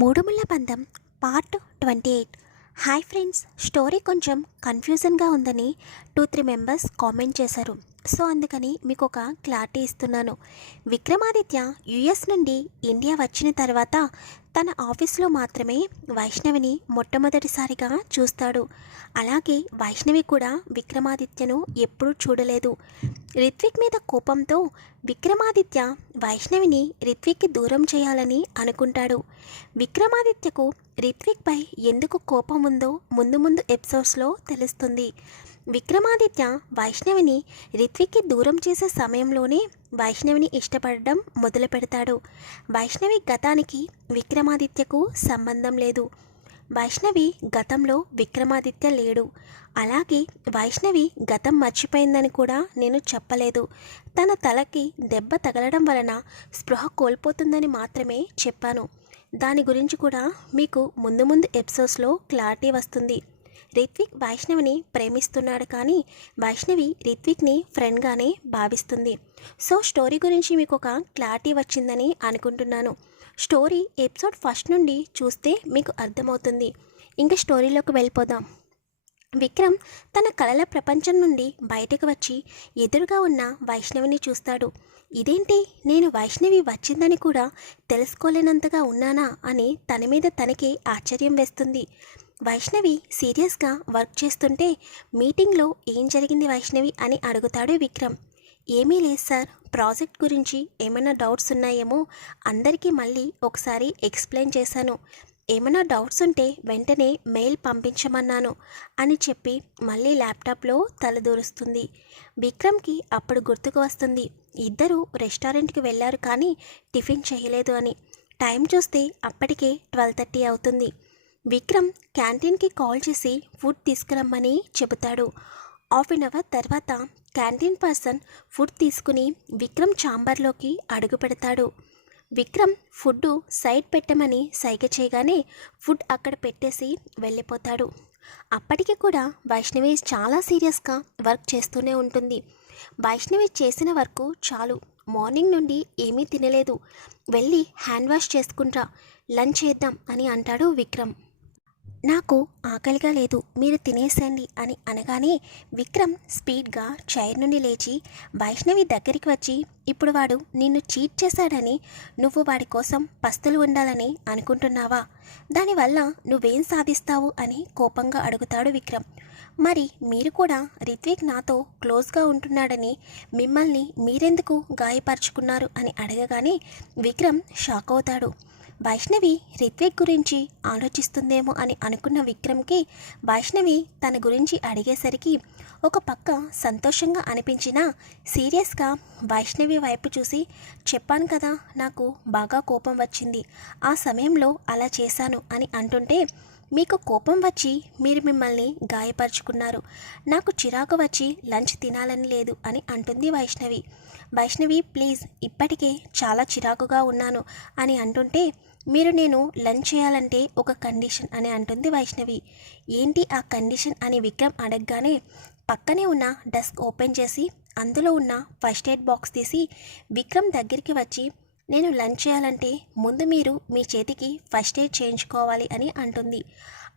మూడుముళ్ళ బంధం part 28. Hi friends, story కొంచెం కన్ఫ్యూజన్గా ఉందని 2-3 మెంబర్స్ కామెంట్ చేశారు. సో అందుకని మీకు ఒక క్లారిటీ ఇస్తున్నాను. విక్రమాదిత్య యుఎస్ నుండి ఇండియా వచ్చిన తర్వాత తన ఆఫీస్లో మాత్రమే వైష్ణవిని మొట్టమొదటిసారిగా చూస్తాడు. అలాగే వైష్ణవి కూడా విక్రమాదిత్యను ఎప్పుడూ చూడలేదు. రిత్విక్ మీద కోపంతో విక్రమాదిత్య వైష్ణవిని రిత్విక్కి దూరం చేయాలని అనుకుంటాడు. విక్రమాదిత్యకు రిత్విక్పై ఎందుకు కోపం ఉందో ముందు ముందు ఎపిసోడ్స్లో తెలుస్తుంది. విక్రమాదిత్య వైష్ణవిని రిత్విక్కి దూరం చేసే సమయంలోనే వైష్ణవిని ఇష్టపడడం మొదలు పెడతాడు. వైష్ణవి గతానికి విక్రమాదిత్యకు సంబంధం లేదు. వైష్ణవి గతంలో విక్రమాదిత్య లేడు. అలాగే వైష్ణవి గతం మర్చిపోయిందని కూడా నేను చెప్పలేదు. తన తలకి దెబ్బ తగలడం వలన స్పృహ కోల్పోతుందని మాత్రమే చెప్పాను. దాని గురించి కూడా మీకు ముందు ముందు ఎపిసోడ్స్లో క్లారిటీ వస్తుంది. రిత్విక్ వైష్ణవిని ప్రేమిస్తున్నాడు, కానీ వైష్ణవి రిత్విక్ని ఫ్రెండ్గానే భావిస్తుంది. సో స్టోరీ గురించి మీకు ఒక క్లారిటీ వచ్చిందని అనుకుంటున్నాను. స్టోరీ ఎపిసోడ్ ఫస్ట్ నుండి చూస్తే మీకు అర్థమవుతుంది. ఇంకా స్టోరీలోకి వెళ్ళిపోదాం. విక్రమ్ తన కలల ప్రపంచం నుండి బయటకు వచ్చి ఎదురుగా ఉన్న వైష్ణవిని చూస్తాడు. ఇదేంటి, నేను వైష్ణవి వచ్చిందని కూడా తెలుసుకోలేనంతగా ఉన్నానా అని తన మీద తనకే ఆశ్చర్యం వేస్తుంది. వైష్ణవి సీరియస్గా వర్క్ చేస్తుంటే మీటింగ్లో ఏం జరిగింది వైష్ణవి అని అడుగుతాడు విక్రమ్. ఏమీ లేదు సార్, ప్రాజెక్ట్ గురించి ఏమైనా డౌట్స్ ఉన్నాయేమో అందరికీ మళ్ళీ ఒకసారి ఎక్స్ప్లెయిన్ చేశాను. ఏమైనా డౌట్స్ ఉంటే వెంటనే మెయిల్ పంపించమన్నాను అని చెప్పి మళ్ళీ ల్యాప్టాప్లో తలదూరుస్తుంది. విక్రమ్కి అప్పుడు గుర్తుకు వస్తుంది, ఇద్దరు రెస్టారెంట్కి వెళ్ళారు కానీ టిఫిన్ చేయలేదు అని. టైం చూస్తే అప్పటికే 12:30 అవుతుంది. విక్రమ్ క్యాంటీన్కి కాల్ చేసి ఫుడ్ తీసుకురమ్మని చెబుతాడు. హాఫ్ అన్ అవర్ తర్వాత క్యాంటీన్ పర్సన్ ఫుడ్ తీసుకుని విక్రమ్ ఛాంబర్లోకి అడుగు పెడతాడు. విక్రమ్ ఫుడ్ సైడ్ పెట్టమని సైగ చేయగానే ఫుడ్ అక్కడ పెట్టేసి వెళ్ళిపోతాడు. అప్పటికి కూడా వైష్ణవి చాలా సీరియస్గా వర్క్ చేస్తూనే ఉంటుంది. వైష్ణవి చేసిన వర్క్ చాలు, మార్నింగ్ నుండి ఏమీ తినలేదు, వెళ్ళి హ్యాండ్ వాష్ చేసుకుంటా, లంచ్ చేద్దాం అని అంటాడు విక్రమ్. నాకు ఆకలిగా లేదు, మీరు తినేసేయండి అని అనగానే విక్రమ్ స్పీడ్గా చైర్ నుండి లేచి వైష్ణవి దగ్గరికి వచ్చి, ఇప్పుడు వాడు నిన్ను చీట్ చేశాడని నువ్వు వాడి కోసం పస్తులు ఉండాలని అనుకుంటున్నావా? దానివల్ల నువ్వేం సాధిస్తావు అని కోపంగా అడుగుతాడు విక్రమ్. మరి మీరు కూడా రిత్విక్ నాతో క్లోజ్గా ఉంటున్నాడని మిమ్మల్ని మీరెందుకు గాయపరుచుకున్నారు అని అడగగానే విక్రమ్ షాక్ అవుతాడు. వైష్ణవి రిత్విక్ గురించి ఆలోచిస్తుందేమో అని అనుకున్న విక్రమ్కి వైష్ణవి తన గురించి అడిగేసరికి ఒక పక్క సంతోషంగా అనిపించినా సీరియస్గా వైష్ణవి వైపు చూసి, చెప్పాను కదా నాకు బాగా కోపం వచ్చింది, ఆ సమయంలో అలా చేశాను అని అంటుంటే, మీకు కోపం వచ్చి మీరు మిమ్మల్ని గాయపరుచుకున్నారు, నాకు చిరాకు వచ్చి లంచ్ తినాలని లేదు అని అంటుంది వైష్ణవి. వైష్ణవి ప్లీజ్, ఇప్పటికే చాలా చిరాకుగా ఉన్నాను అని అంటుంటే, మీరు నేను లంచ్ చేయాలంటే ఒక కండిషన్ అని అంటుంది వైష్ణవి. ఏంటి ఆ కండిషన్ అని విక్రమ్ అడగగానే పక్కనే ఉన్న డెస్క్ ఓపెన్ చేసి అందులో ఉన్న ఫస్ట్ ఎయిడ్ బాక్స్ తీసి విక్రమ్ దగ్గరికి వచ్చి, నేను లంచ్ చేయాలంటే ముందు మీరు మీ చేతికి ఫస్ట్ ఎయిడ్ చేయించుకోవాలి అని అంటుంది.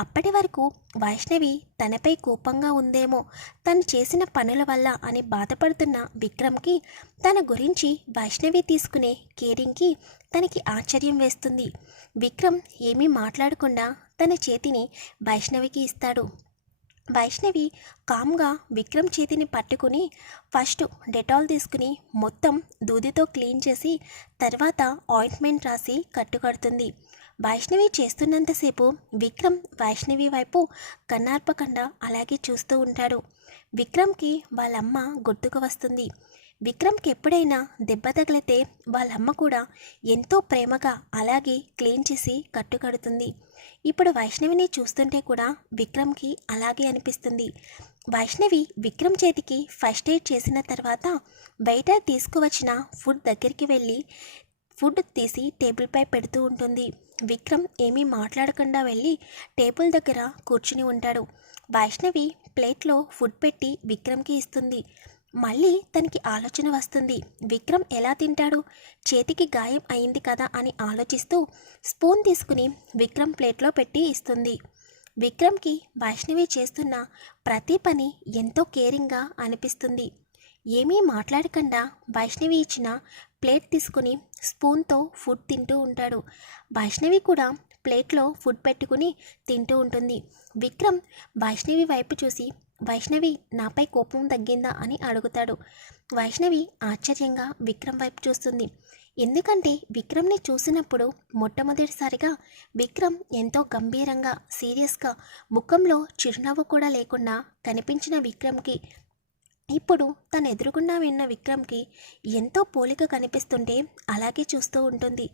అప్పటి వరకు వైష్ణవి తనపై కోపంగా ఉందేమో, తను చేసిన పనుల వల్ల అని బాధపడుతున్న విక్రమ్కి తన గురించి వైష్ణవి తీసుకునే కేరింగ్కి తనకి ఆశ్చర్యం వేస్తుంది. విక్రమ్ ఏమీ మాట్లాడకుండా తన చేతిని వైష్ణవికి ఇస్తాడు. వైష్ణవి కామ్గా విక్రమ్ చేతిని పట్టుకుని ఫస్ట్ డెటాల్ తీసుకుని మొత్తం దూదితో క్లీన్ చేసి తర్వాత ఆయింట్మెంట్ రాసి కట్టుకడుతుంది. వైష్ణవి చేస్తున్నంతసేపు విక్రమ్ వైష్ణవి వైపు కన్నార్పకుండా అలాగే చూస్తూ ఉంటాడు. విక్రమ్కి వాళ్ళమ్మ గుర్తుకు వస్తుంది. విక్రమ్కి ఎప్పుడైనా దెబ్బ తగిలితే వాళ్ళమ్మ కూడా ఎంతో ప్రేమగా అలాగే క్లీన్ చేసి కట్టుకడుతుంది. ఇప్పుడు వైష్ణవిని చూస్తుంటే కూడా విక్రమ్కి అలాగే అనిపిస్తుంది. వైష్ణవి విక్రమ్ చేతికి ఫస్ట్ ఎయిడ్ చేసిన తర్వాత బయట తీసుకువచ్చిన ఫుడ్ దగ్గరికి వెళ్ళి ఫుడ్ తీసి టేబుల్పై పెడుతూ ఉంటుంది. విక్రమ్ ఏమీ మాట్లాడకుండా వెళ్ళి టేబుల్ దగ్గర కూర్చుని ఉంటాడు. వైష్ణవి ప్లేట్లో ఫుడ్ పెట్టి విక్రమ్కి ఇస్తుంది. మళ్ళీ తనకి ఆలోచన వస్తుంది. విక్రమ్ ఎలా తింటాడు? చేతికి గాయం అయింది కదా అని ఆలోచిస్తూ స్పూన్ తీసుకుని విక్రమ్ ప్లేట్లో పెట్టి ఇస్తుంది. విక్రమ్కి వైష్ణవి చేస్తున్న ప్రతి పని ఎంతో కేరింగ్గా అనిపిస్తుంది. ఏమీ మాట్లాడకుండా వైష్ణవి ఇచ్చిన ప్లేట్ తీసుకుని స్పూన్తో ఫుడ్ తింటూ ఉంటాడు. వైష్ణవి కూడా ప్లేట్లో ఫుడ్ పెట్టుకుని తింటూ ఉంటుంది. విక్రమ్ వైష్ణవి వైపు చూసి, వైష్ణవి నాపై కోపం తగ్గిందా అని అడుగుతాడు. వైష్ణవి ఆశ్చర్యంగా విక్రమ్ వైపు చూస్తుంది. ఎందుకంటే విక్రమ్ని చూసినప్పుడు మొట్టమొదటిసారిగా విక్రమ్ ఎంతో గంభీరంగా సీరియస్గా ముఖంలో చిరునవ్వు కూడా లేకుండా కనిపించిన విక్రమ్కి ఇప్పుడు తను ఎదురుగుండా విన్న విక్రమ్కి ఎంతో పోలిక కనిపిస్తుంటే అలాగే చూస్తూ ఉంటుంది.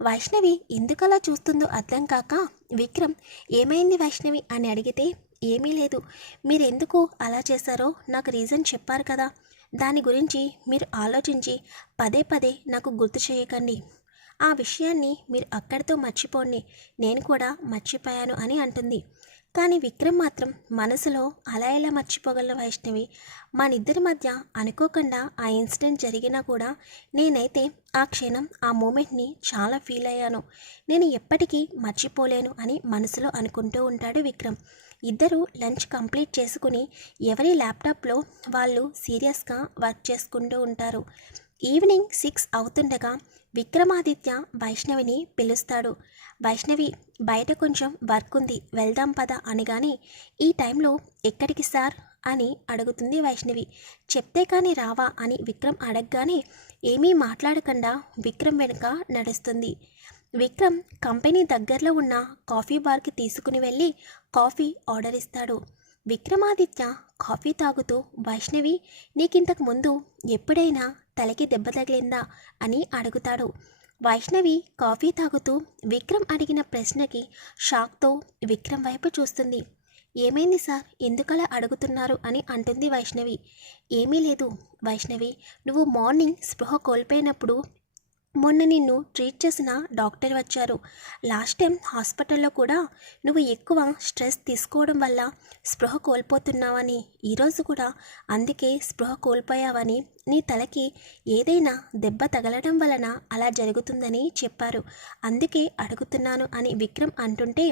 వైష్ణవి ఎందుకలా చూస్తుందో అర్థం కాక విక్రమ్ ఏమైంది వైష్ణవి అని అడిగితే, ఏమీ లేదు, మీరెందుకు అలా చేశారో నాకు రీజన్ చెప్పారు కదా, దాని గురించి మీరు ఆలోచించి పదే పదే నాకు గుర్తు చేయకండి. ఆ విషయాన్ని మీరు అక్కడితో మర్చిపోండి, నేను కూడా మర్చిపోయాను అని అంటుంది. కానీ విక్రమ్ మాత్రం మనసులో అలా ఎలా మర్చిపోగలను వైష్ణవి, మనిద్దరి మధ్య అనుకోకుండా ఆ ఇన్సిడెంట్ జరిగినా కూడా నేనైతే ఆ క్షణం ఆ మూమెంట్ని చాలా ఫీల్ అయ్యాను, నేను ఎప్పటికీ మర్చిపోలేను అని మనసులో అనుకుంటూ ఉంటాడు విక్రమ్. ఇద్దరు లంచ్ కంప్లీట్ చేసుకుని ఎవరి ల్యాప్టాప్లో వాళ్ళు సీరియస్గా వర్క్ చేసుకుంటూ ఉంటారు. ఈవినింగ్ 6 అవుతుండగా విక్రమాదిత్య వైష్ణవిని పిలుస్తాడు. వైష్ణవి, బయట కొంచెం వర్క్ ఉంది, వెళ్దాం పద అనగానే, ఈ టైంలో ఎక్కడికి సార్ అని అడుగుతుంది వైష్ణవి. చెప్తే కానీ రావా అని విక్రమ్ అడగగానే ఏమీ మాట్లాడకుండా విక్రమ్ వెనుక నడుస్తుంది. విక్రమ్ కంపెనీ దగ్గరలో ఉన్న కాఫీ బార్కి తీసుకుని వెళ్ళి కాఫీ ఆర్డర్ ఇస్తాడు. విక్రమాదిత్య కాఫీ తాగుతూ, వైష్ణవి, నీకింతకు ముందు ఎప్పుడైనా తలకి దెబ్బ తగిలిందా అని అడుగుతాడు. వైష్ణవి కాఫీ తాగుతూ విక్రమ్ అడిగిన ప్రశ్నకి షాక్తో విక్రమ్ వైపు చూస్తుంది. ఏమైంది సార్, ఎందుకలా అడుగుతున్నారు అని అంటుంది వైష్ణవి. ఏమీ లేదు వైష్ణవి, నువ్వు మార్నింగ్ స్పృహ కోల్పోయినప్పుడు మొన్న నిన్ను ట్రీట్ చేసిన డాక్టర్ వచ్చారు. లాస్ట్ టైం హాస్పిటల్లో కూడా నువ్వు ఎక్కువ స్ట్రెస్ తీసుకోవడం వల్ల స్పృహ కోల్పోతున్నావని, ఈరోజు కూడా అందుకే స్పృహ కోల్పోయావని, నీ తలకి ఏదైనా దెబ్బ తగలడం వలన అలా జరుగుతుందని చెప్పారు, అందుకే అడుగుతున్నాను అని విక్రమ్ అంటుంటే,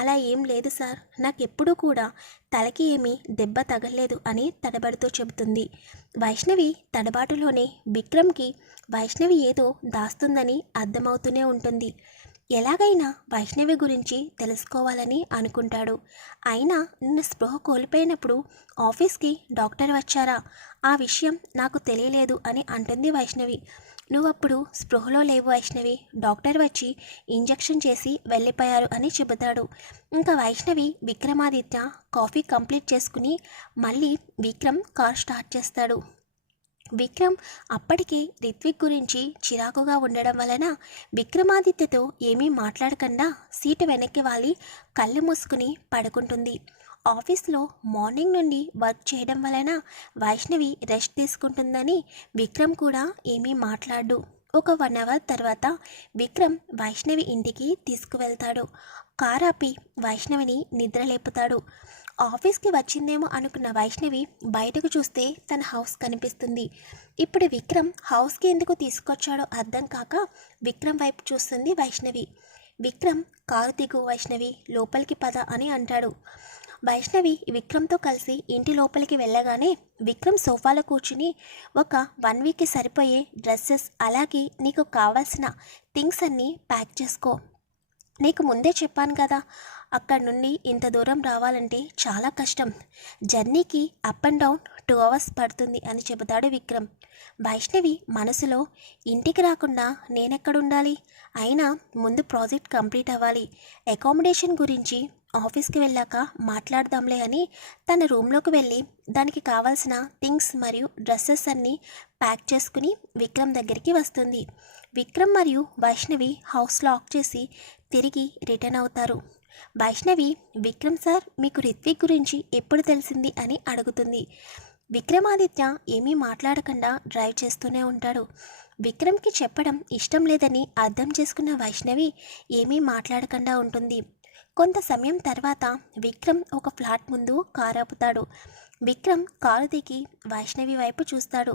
అలా ఏం లేదు సార్, నాకెప్పుడూ కూడా తలకి ఏమీ దెబ్బ తగలలేదు అని తడబడుతూ చెబుతుంది. వైష్ణవి తడబాటులోనే విక్రమ్కి వైష్ణవి ఏదో దాస్తుందని అర్థమవుతూనే ఉంటుంది. ఎలాగైనా వైష్ణవి గురించి తెలుసుకోవాలని అనుకుంటాడు. అయినా నిన్న స్పృహ కోల్పోయినప్పుడు ఆఫీస్కి డాక్టర్ వచ్చారా, ఆ విషయం నాకు తెలియలేదు అని అంటుంది వైష్ణవి. నువ్వప్పుడు స్పృహలో లేవు వైష్ణవి, డాక్టర్ వచ్చి ఇంజెక్షన్ చేసి వెళ్ళిపోయారు అని చెబుతాడు. ఇంకా వైష్ణవి విక్రమాదిత్య కాఫీ కంప్లీట్ చేసుకుని మళ్ళీ విక్రమ్ కార్ స్టార్ట్ చేస్తాడు. విక్రమ్ అప్పటికే రిత్విక్ గురించి చిరాకుగా ఉండడం వలన విక్రమాదిత్యతో ఏమీ మాట్లాడకుండా సీటు వెనక్కి వాలి కళ్ళు మూసుకుని పడుకుంటుంది. ఆఫీస్లో మార్నింగ్ నుండి వర్క్ చేయడం వలన వైష్ణవి రెస్ట్ తీసుకుంటుందని విక్రమ్ కూడా ఏమీ మాట్లాడు. ఒక 1 అవర్ తర్వాత విక్రమ్ వైష్ణవి ఇంటికి తీసుకువెళ్తాడు. కార్ ఆపి వైష్ణవిని నిద్రలేపుతాడు. ఆఫీస్కి వచ్చిందేమో అనుకున్న వైష్ణవి బయటకు చూస్తే తన హౌస్ కనిపిస్తుంది. ఇప్పుడు విక్రమ్ హౌస్కి ఎందుకు తీసుకొచ్చాడో అర్థం కాక విక్రమ్ వైపు చూస్తుంది వైష్ణవి. విక్రమ్, కారు దిగు వైష్ణవి, లోపలికి పద అని అంటాడు. వైష్ణవి విక్రమ్తో కలిసి ఇంటి లోపలికి వెళ్ళగానే విక్రమ్ సోఫాలో కూర్చుని, ఒక 1 వీక్కి సరిపోయే డ్రెస్సెస్ అలాగే నీకు కావాల్సిన థింగ్స్ అన్నీ ప్యాక్ చేసుకో, నీకు ముందే చెప్పాను కదా, అక్కడి నుండి ఇంత దూరం రావాలంటే చాలా కష్టం, జర్నీకి అప్ అండ్ డౌన్ 2 అవర్స్ పడుతుంది అని చెబుతాడు విక్రమ్. వైష్ణవి మనసులో, ఇంటికి రాకుండా నేనెక్కడుండాలి, అయినా ముందు ప్రాజెక్ట్ కంప్లీట్ అవ్వాలి, అకామిడేషన్ గురించి ఆఫీస్కి వెళ్ళాక మాట్లాడదాంలే అని తన రూమ్లోకి వెళ్ళి దానికి కావాల్సిన థింగ్స్ మరియు డ్రెస్సెస్ అన్నీ ప్యాక్ చేసుకుని విక్రమ్ దగ్గరికి వస్తుంది. విక్రమ్ మరియు వైష్ణవి హౌస్ లాక్ చేసి తిరిగి రిటర్న్ అవుతారు. వైష్ణవి, విక్రమ్ సార్, మీకు రిత్విక్ గురించి ఎప్పుడు తెలిసింది అని అడుగుతుంది. విక్రమాదిత్య ఏమీ మాట్లాడకుండా డ్రైవ్ చేస్తూనే ఉంటాడు. విక్రమ్కి చెప్పడం ఇష్టం లేదని అర్థం చేసుకున్న వైష్ణవి ఏమీ మాట్లాడకుండా ఉంటుంది. కొంత సమయం తర్వాత విక్రమ్ ఒక ఫ్లాట్ ముందు కారు ఆపుతాడు. విక్రమ్ కారు దిగి వైష్ణవి వైపు చూస్తాడు.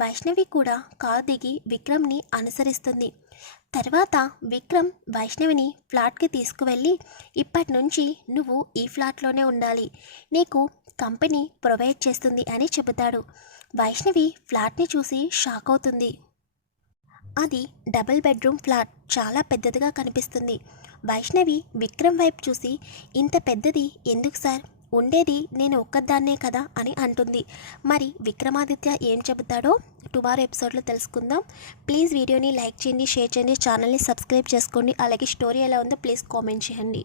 వైష్ణవి కూడా కారు దిగి విక్రమ్ని అనుసరిస్తుంది. తర్వాత విక్రమ్ వైష్ణవిని ఫ్లాట్కి తీసుకువెళ్ళి, ఇప్పటి నుంచి నువ్వు ఈ ఫ్లాట్లోనే ఉండాలి, నీకు కంపెనీ ప్రొవైడ్ చేస్తుంది అని చెబుతాడు. వైష్ణవి ఫ్లాట్ని చూసి షాక్ అవుతుంది. అది డబుల్ బెడ్రూమ్ ఫ్లాట్, చాలా పెద్దదిగా కనిపిస్తుంది. వైష్ణవి విక్రమ్ వైపు చూసి, ఇంత పెద్దది ఎందుకు సార్, ఉండేది నేను ఒక్కదాన్నే కదా అని అంటుంది. మరి విక్రమాదిత్య ఏం చెబుతాడో టుమారో ఎపిసోడ్లో తెలుసుకుందాం. ప్లీజ్ వీడియోని లైక్ చేయండి, షేర్ చేయండి, ఛానల్ని సబ్స్క్రైబ్ చేసుకోండి. అలాగే స్టోరీ ఎలా ఉందో ప్లీజ్ కామెంట్ చేయండి.